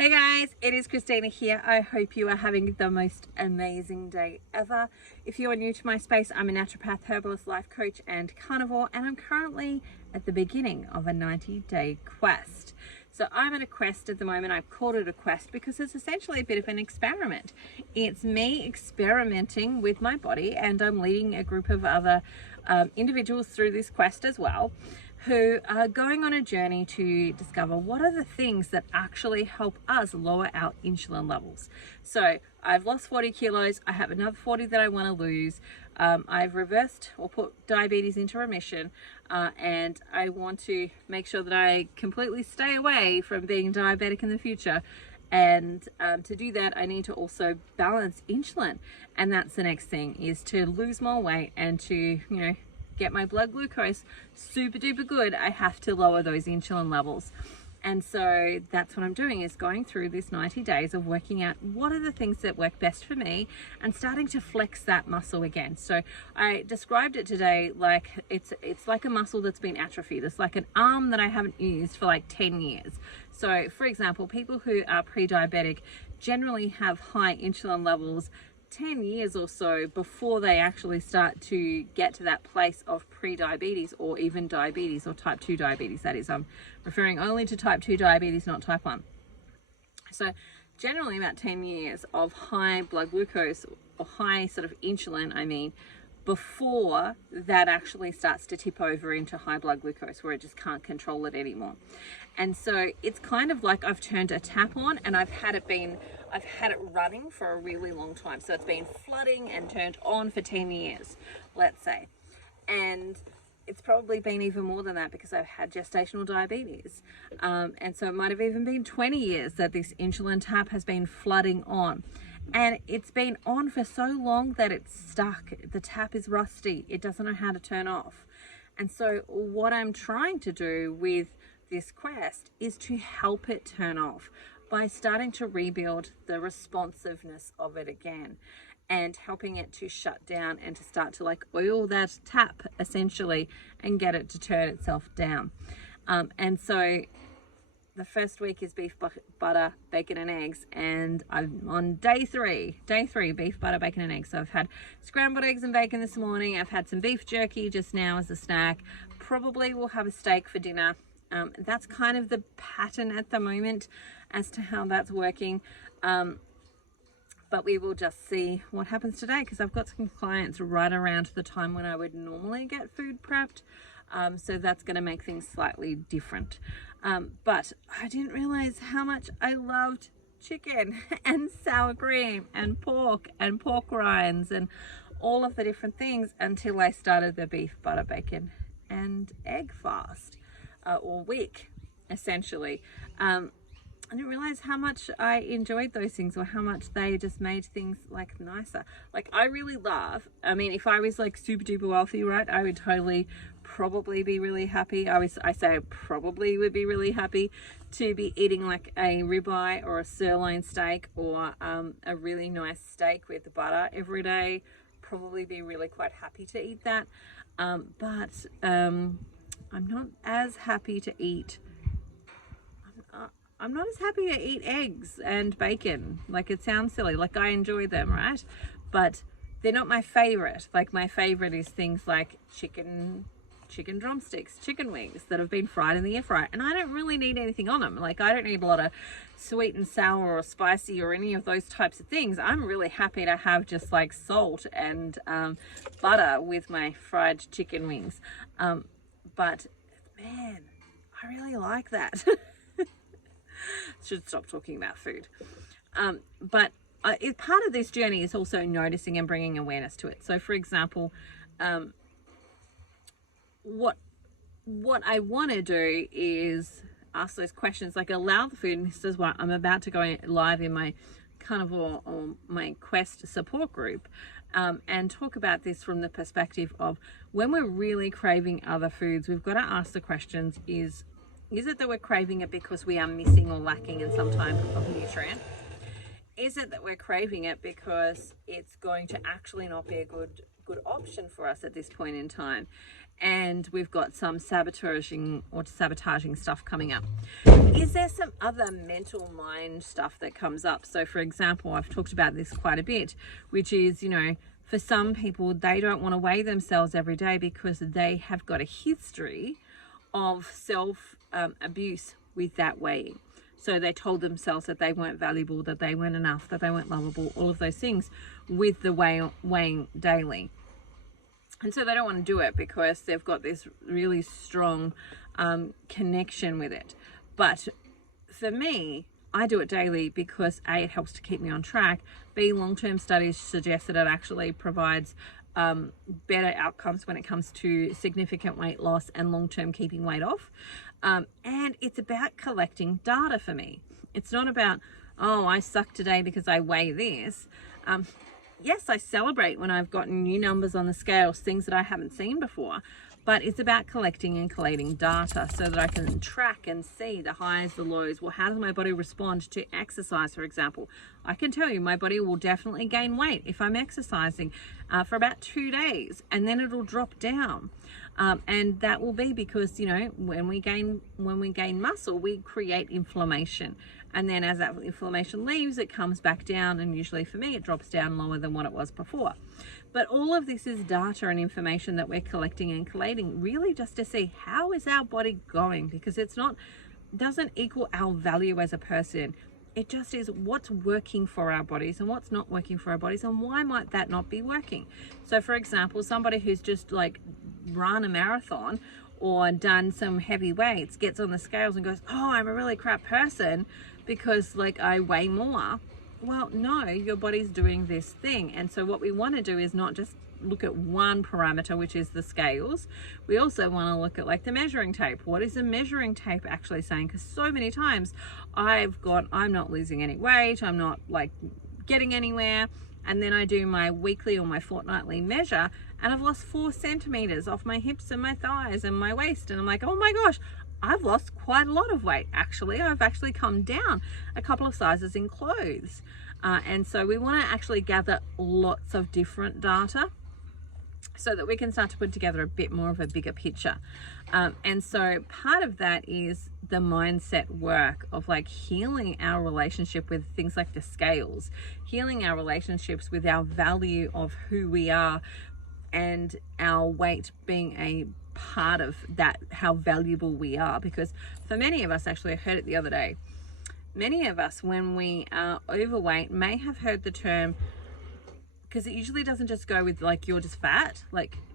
Hey guys, it is Christina here. I hope you are having the most amazing day ever. If you are new to my space, I'm a naturopath, herbalist, life coach and carnivore, and I'm currently at the beginning of a 90-day quest. So I'm at a quest at the moment. I've called it a quest because it's essentially a bit of an experiment. It's me experimenting with my body, and I'm leading a group of other individuals through this quest as well, who are going on a journey to discover what are the things that actually help us lower our insulin levels. So I've lost 40 kilos. I have another 40 that I want to lose. I've reversed or put diabetes into remission, and I want to make sure that I completely stay away from being diabetic in the future. And to do that, I need to also balance insulin, and that's the next thing, is to lose more weight and to, get my blood glucose super duper good. I have to lower those insulin levels. And so that's what I'm doing, is going through this 90 days of working out what are the things that work best for me and starting to flex that muscle again. So I described it today like it's like a muscle that's been atrophied. It's like an arm that I haven't used for like 10 years. So for example, people who are pre-diabetic generally have high insulin levels 10 years or so before they actually start to get to that place of pre-diabetes, or even diabetes, or type 2 diabetes. That is, I'm referring only to type 2 diabetes, not type 1. So generally about 10 years of high blood glucose, or high sort of insulin, before that actually starts to tip over into high blood glucose, where it just can't control it anymore. And so it's kind of like I've turned a tap on, and I've had it running for a really long time. So it's been flooding and turned on for 10 years, let's say. And it's probably been even more than that, because I've had gestational diabetes. And so it might have even been 20 years that this insulin tap has been flooding on. And it's been on for so long that it's stuck. The tap is rusty. It doesn't know how to turn off. And so what I'm trying to do with this quest is to help it turn off by starting to rebuild the responsiveness of it again, and helping it to shut down and to start to like oil that tap essentially and get it to turn itself down. And so the first week is beef, butter, bacon and eggs, and I'm on day three, beef, butter, bacon and eggs. So I've had scrambled eggs and bacon this morning. I've had some beef jerky just now as a snack. Probably will have a steak for dinner. That's kind of the pattern at the moment as to how that's working. But we will just see what happens today, because I've got some clients right around the time when I would normally get food prepped. So that's going to make things slightly different. But I didn't realize how much I loved chicken and sour cream and pork rinds and all of the different things until I started the beef, butter, bacon and egg fast, or week, essentially. I didn't realize how much I enjoyed those things, or how much they just made things like nicer. Like, I really love, if I was like super duper wealthy, right, I would totally probably be really happy. I say I probably would be really happy to be eating like a ribeye or a sirloin steak, or a really nice steak with butter every day. Probably be really quite happy to eat that. But I'm not as happy to eat eggs and bacon. Like, it sounds silly. Like, I enjoy them, right? But they're not my favorite. Like, my favorite is things like chicken drumsticks, chicken wings that have been fried in the air fryer. And I don't really need anything on them. Like, I don't need a lot of sweet and sour or spicy or any of those types of things. I'm really happy to have just like salt and butter with my fried chicken wings. But man, I really like that. Should stop talking about food. But part of this journey is also noticing and bringing awareness to it. So for example, what I want to do is ask those questions, like allow the food. And this is what I'm about to go live in my carnivore or my quest support group, and talk about this from the perspective of when we're really craving other foods, we've got to ask the questions, is it that we're craving it because we are missing or lacking in some type of nutrient? Is it that we're craving it because it's going to actually not be a good good option for us at this point in time. And we've got some sabotaging stuff coming up. Is there some other mental mind stuff that comes up? So for example, I've talked about this quite a bit, which is, for some people, they don't want to weigh themselves every day because they have got a history of self abuse with that weighing. So they told themselves that they weren't valuable, that they weren't enough, that they weren't lovable, all of those things with the weighing daily. And so they don't want to do it because they've got this really strong connection with it. But for me, I do it daily because A, it helps to keep me on track. B, long-term studies suggest that it actually provides better outcomes when it comes to significant weight loss and long-term keeping weight off. And it's about collecting data for me. It's not about, oh, I suck today because I weigh this. Yes, I celebrate when I've gotten new numbers on the scales, things that I haven't seen before, but it's about collecting and collating data so that I can track and see the highs, the lows. Well, how does my body respond to exercise, for example? I can tell you my body will definitely gain weight if I'm exercising for about 2 days, and then it'll drop down. And that will be because, when we gain muscle, we create inflammation. And then as that inflammation leaves, it comes back down, and usually for me, it drops down lower than what it was before. But all of this is data and information that we're collecting and collating, really just to see how is our body going, because doesn't equal our value as a person. It just is what's working for our bodies and what's not working for our bodies, and why might that not be working. So for example, somebody who's just like run a marathon or done some heavy weights gets on the scales and goes, oh, I'm a really crap person because I weigh more. Well, no, your body's doing this thing. And so what we want to do is not just look at one parameter, which is the scales. We also want to look at the measuring tape. What is the measuring tape actually saying? Because so many times I'm not losing any weight, I'm not getting anywhere, and then I do my weekly or my fortnightly measure and I've lost 4 centimeters off my hips and my thighs and my waist, and I'm like, oh my gosh, I've lost quite a lot of weight. Actually, I've actually come down a couple of sizes in clothes. And so we want to actually gather lots of different data so that we can start to put together a bit more of a bigger picture. And so part of that is the mindset work of healing our relationship with things like the scales, healing our relationships with our value of who we are, and our weight being a part of that, how valuable we are. Because for many of us, actually I heard it the other day, many of us when we are overweight may have heard the term, because it usually doesn't just go with you're just fat.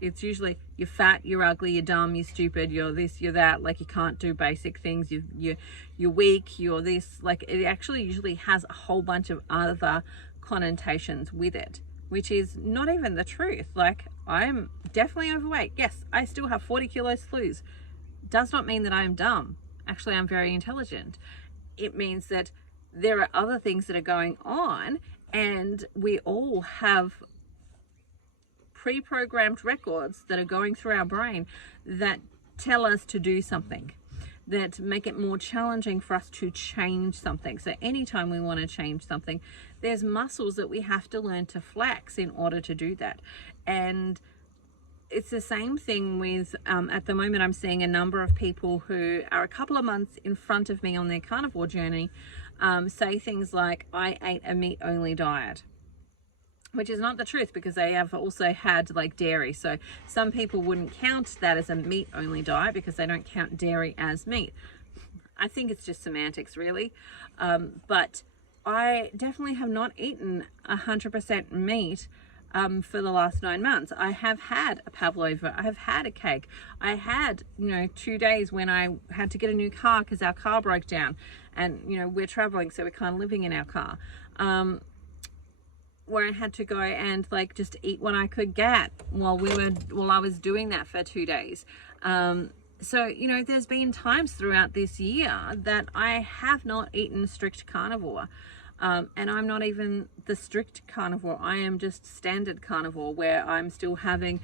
It's usually you're fat, you're ugly, you're dumb, you're stupid, you're this, you're that, you can't do basic things, you're weak, you're this. It actually usually has a whole bunch of other connotations with it, which is not even the truth. I'm definitely overweight. Yes, I still have 40 kilos to lose. Does not mean that I am dumb. Actually, I'm very intelligent. It means that there are other things that are going on, and we all have pre-programmed records that are going through our brain that tell us to do something, that make it more challenging for us to change something. So anytime we want to change something, there's muscles that we have to learn to flex in order to do that. And it's the same thing with, at the moment I'm seeing a number of people who are a couple of months in front of me on their carnivore journey, say things like, I ate a meat-only diet, which is not the truth, because they have also had dairy. So some people wouldn't count that as a meat-only diet because they don't count dairy as meat. I think it's just semantics, really. But I definitely have not eaten 100% meat for the last 9 months. I have had a pavlova, I have had a cake, I had 2 days when I had to get a new car because our car broke down, and we're traveling, so we're kind of living in our car, where I had to go and just eat what I could get while I was doing that for 2 days. So there's been times throughout this year that I have not eaten strict carnivore. And I'm not even the strict carnivore. I am just standard carnivore, where I'm still having,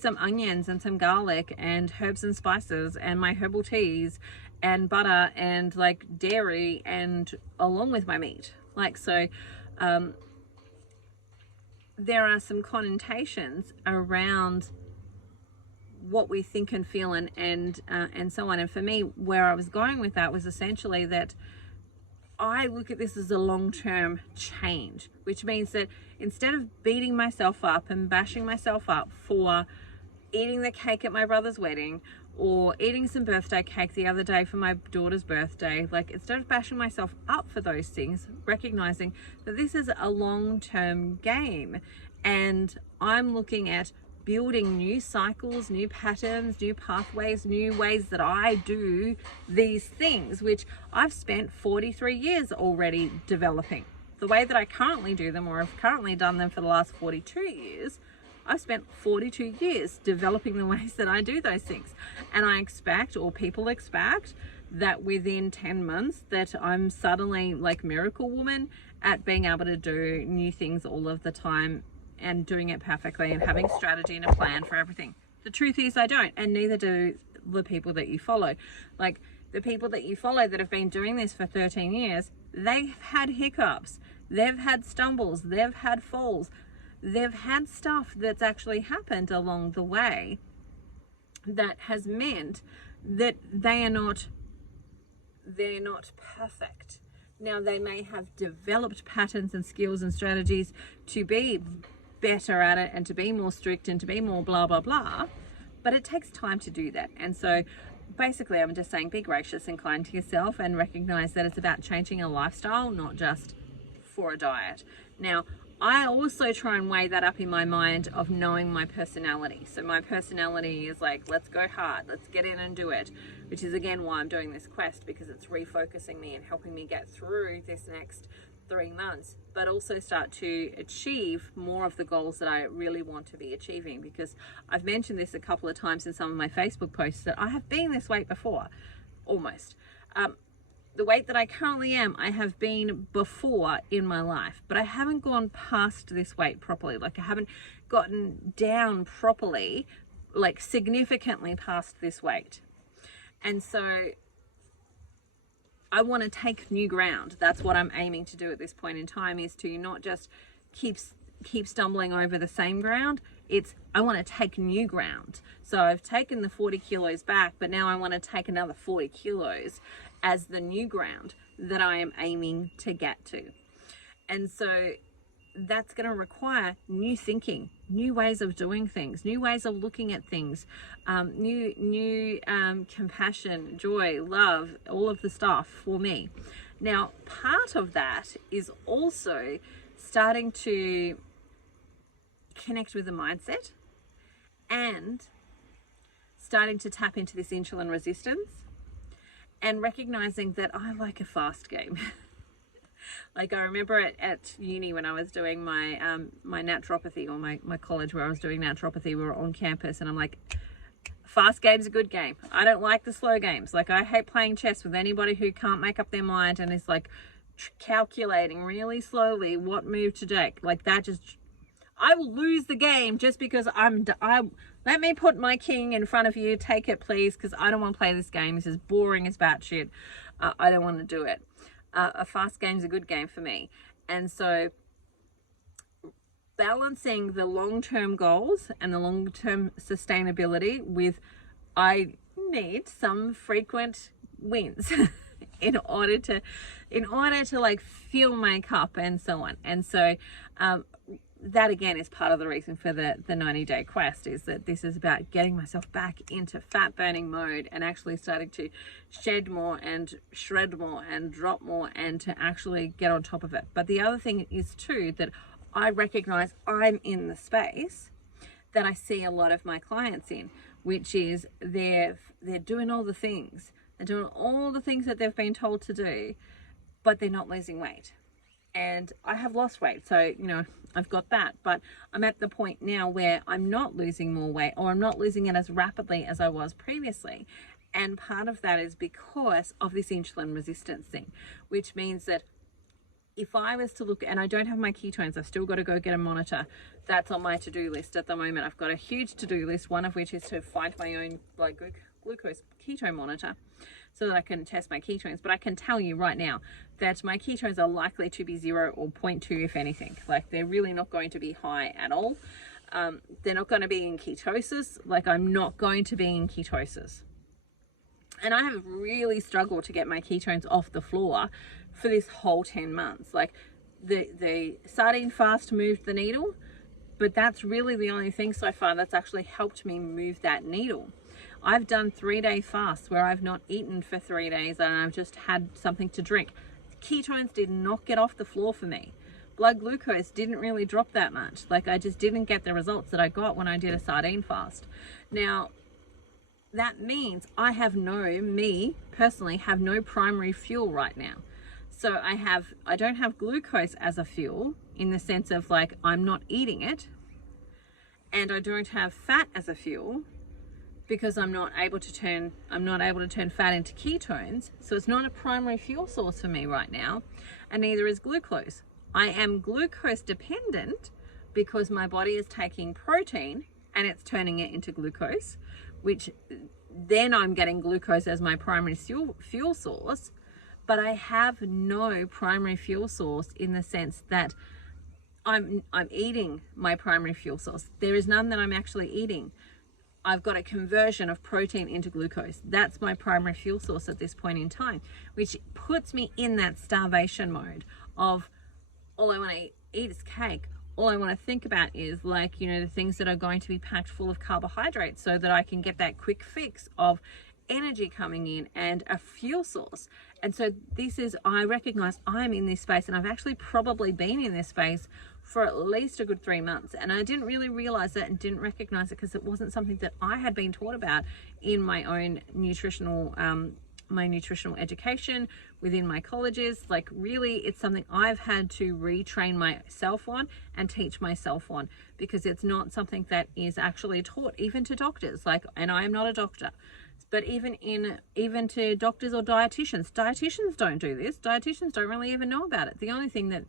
some onions and some garlic and herbs and spices and my herbal teas and butter and dairy, and along with my meat. there are some connotations around what we think and feel and so on. And for me, where I was going with that was essentially that I look at this as a long-term change, which means that instead of beating myself up and bashing myself up for eating the cake at my brother's wedding or eating some birthday cake the other day for my daughter's birthday, like instead of bashing myself up for those things, recognizing that this is a long-term game, and I'm looking at building new cycles, new patterns, new pathways, new ways that I do these things, which I've spent 43 years already developing. The way that I currently do them, or have currently done them for the last 42 years, I've spent 42 years developing the ways that I do those things. And I expect, or people expect, that within 10 months that I'm suddenly like Miracle Woman at being able to do new things all of the time and doing it perfectly and having strategy and a plan for everything. The truth is I don't, and neither do the people that you follow. Like the people that you follow that have been doing this for 13 years, they've had hiccups, they've had stumbles, they've had falls, they've had stuff that's actually happened along the way that has meant that they're not perfect. Now they may have developed patterns and skills and strategies to be better at it and to be more strict and to be more blah blah blah, but it takes time to do that. And so basically I'm just saying, be gracious and kind to yourself and recognize that it's about changing a lifestyle, not just for a diet. Now I also try and weigh that up in my mind of knowing my personality. So my personality is like, let's go hard, let's get in and do it, which is again why I'm doing this quest, because it's refocusing me and helping me get through this next 3 months, but also start to achieve more of the goals that I really want to be achieving. Because I've mentioned this a couple of times in some of my Facebook posts that I have been this weight before, almost. The weight that I currently am, I have been before in my life, but I haven't gone past this weight properly. Like I haven't gotten down properly, like significantly past this weight. And so I want to take new ground. That's what I'm aiming to do at this point in time, is to not just keep stumbling over the same ground. It's I want to take new ground. So I've taken the 40 kilos back, but now I want to take another 40 kilos as the new ground that I am aiming to get to. And so that's going to require new thinking, new ways of doing things, new ways of looking at things, new compassion, joy, love, all of the stuff for me. Now, part of that is also starting to connect with the mindset and starting to tap into this insulin resistance and recognizing that I like a fast game. Like I remember at uni when I was doing my my naturopathy, or my college where I was doing naturopathy, we were on campus, and I'm like, fast game's a good game. I don't like the slow games. Like I hate playing chess with anybody who can't make up their mind and is like calculating really slowly what move to take. Like that just, I will lose the game just because let me put my king in front of you, take it please, because I don't want to play this game. This is boring as batshit. I don't want to do it. A fast game's a good game for me. And so balancing the long-term goals and the long-term sustainability with, I need some frequent wins in order to like fill my cup and so on. And so that again is part of the reason for the 90-day quest, is that this is about getting myself back into fat burning mode and actually starting to shed more and shred more and drop more and to actually get on top of it. But the other thing is too, that I recognize I'm in the space that I see a lot of my clients in, which is they're doing all the things. They're doing all the things that they've been told to do, but they're not losing weight. And I have lost weight, so I've got that, but I'm at the point now where I'm not losing more weight, or I'm not losing it as rapidly as I was previously. And part of that is because of this insulin resistance thing, which means that if I was to look, and I don't have my ketones, I've still got to go get a monitor. That's on my to-do list at the moment. I've got a huge to-do list, one of which is to find my own blood glucose ketone monitor. so that I can test my ketones. But I can tell you right now that my ketones are likely to be 0 or 0.2, if anything. Like, they're really not going to be high at all. They're not going to be in ketosis. Like, I'm not going to be in ketosis. And I have really struggled to get my ketones off the floor for this whole 10 months. Like, the sardine fast moved the needle, but that's really the only thing so far that's actually helped me move that needle. I've done 3-day fasts where I've not eaten for 3 days and I've just had something to drink. Ketones did not get off the floor for me. Blood glucose didn't really drop that much. Like, I just didn't get the results that I got when I did a sardine fast. Now, that means me personally have no primary fuel right now. So I don't have glucose as a fuel, in the sense of, like, I'm not eating it, and I don't have fat as a fuel because I'm not able to turn fat into ketones. So it's not a primary fuel source for me right now, and neither is glucose. I am glucose dependent because my body is taking protein and it's turning it into glucose, which then I'm getting glucose as my primary fuel source. But I have no primary fuel source in the sense that I'm eating my primary fuel source. There is none that I'm actually eating. I've got a conversion of protein into glucose. That's my primary fuel source at this point in time, which puts me in that starvation mode of all I want to eat is cake. All I want to think about is, like, you know, the things that are going to be packed full of carbohydrates so that I can get that quick fix of energy coming in and a fuel source. And so I recognize I'm in this space, and I've actually probably been in this space for at least a good 3 months. And I didn't really realize that and didn't recognize it because it wasn't something that I had been taught about in my own nutritional education within my colleges. Like, really, it's something I've had to retrain myself on and teach myself on, because it's not something that is actually taught even to doctors. Like, and I am not a doctor, but even to doctors or dietitians don't do this. Dietitians don't really even know about it. The only thing that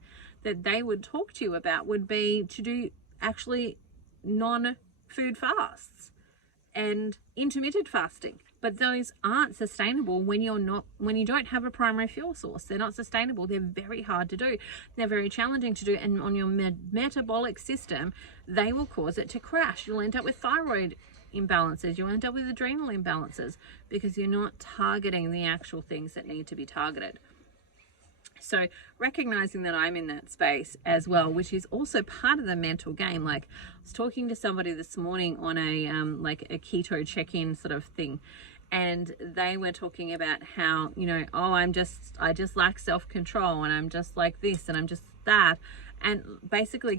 they would talk to you about would be to do actually non-food fasts and intermittent fasting. But those aren't sustainable when you don't have a primary fuel source. They're not sustainable. They're very hard to do. They're very challenging to do. And on your metabolic system, they will cause it to crash. You'll end up with thyroid imbalances. You'll end up with adrenal imbalances because you're not targeting the actual things that need to be targeted. So recognizing that I'm in that space as well, which is also part of the mental game. Like, I was talking to somebody this morning on a a keto check-in sort of thing, and they were talking about how, you know, I just lack self-control, and I'm just like this, and I'm just that, and basically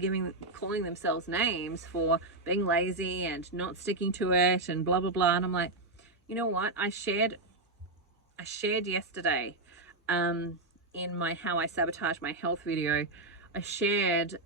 calling themselves names for being lazy and not sticking to it and blah blah blah. And I'm like, you know what? I shared yesterday in my How I Sabotage My Health video, I shared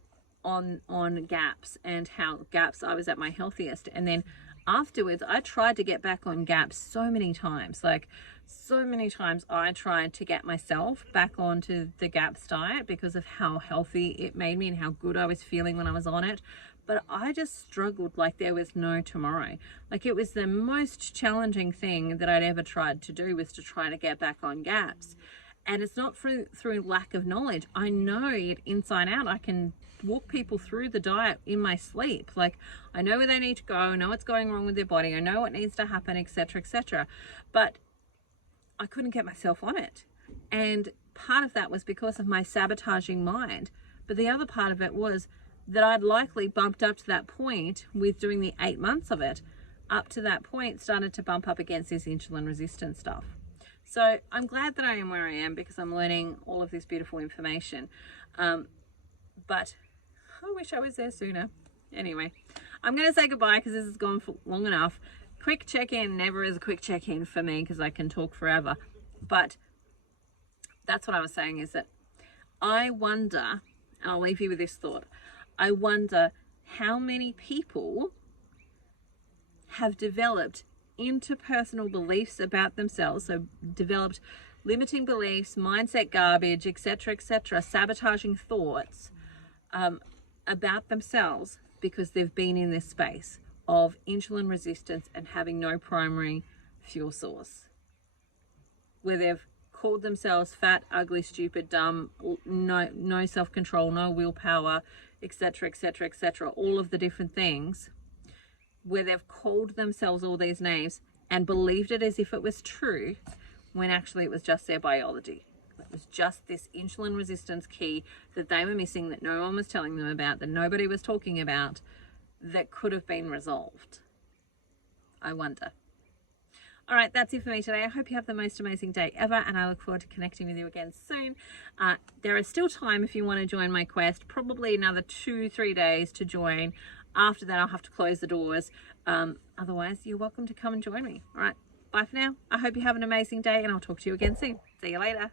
on GAPS and how GAPS I was at my healthiest. And then afterwards, I tried to get back on GAPS so many times. Like, so many times I tried to get myself back onto the GAPS diet because of how healthy it made me and how good I was feeling when I was on it. But I just struggled like there was no tomorrow. Like, it was the most challenging thing that I'd ever tried to do, was to try to get back on GAPS. And it's not through lack of knowledge. I know it inside out. I can walk people through the diet in my sleep. Like, I know where they need to go. I know what's going wrong with their body. I know what needs to happen, etc., etc. But I couldn't get myself on it. And part of that was because of my sabotaging mind. But the other part of it was that I'd likely bumped up to that point with doing the 8 months of it. Up to that point, started to bump up against this insulin resistance stuff. So I'm glad that I am where I am, because I'm learning all of this beautiful information. But I wish I was there sooner. Anyway, I'm going to say goodbye because this has gone for long enough. Quick check-in never is a quick check-in for me because I can talk forever. But that's what I was saying, is that I wonder, and I'll leave you with this thought, I wonder how many people have developed interpersonal beliefs about themselves, so developed limiting beliefs, mindset garbage, etc., sabotaging thoughts about themselves because they've been in this space of insulin resistance and having no primary fuel source. where they've called themselves fat, ugly, stupid, dumb, no self-control, no willpower, etc., etc., etc., all of the different things, where they've called themselves all these names and believed it as if it was true, when actually it was just their biology. It was just this insulin resistance key that they were missing, that no one was telling them about, that nobody was talking about, that could have been resolved. I wonder. All right, that's it for me today. I hope you have the most amazing day ever, and I look forward to connecting with you again soon. There is still time if you want to join my quest, probably another 2-3 days to join. After that, I'll have to close the doors. Otherwise, you're welcome to come and join me. All right, bye for now. I hope you have an amazing day, and I'll talk to you again soon. See you later.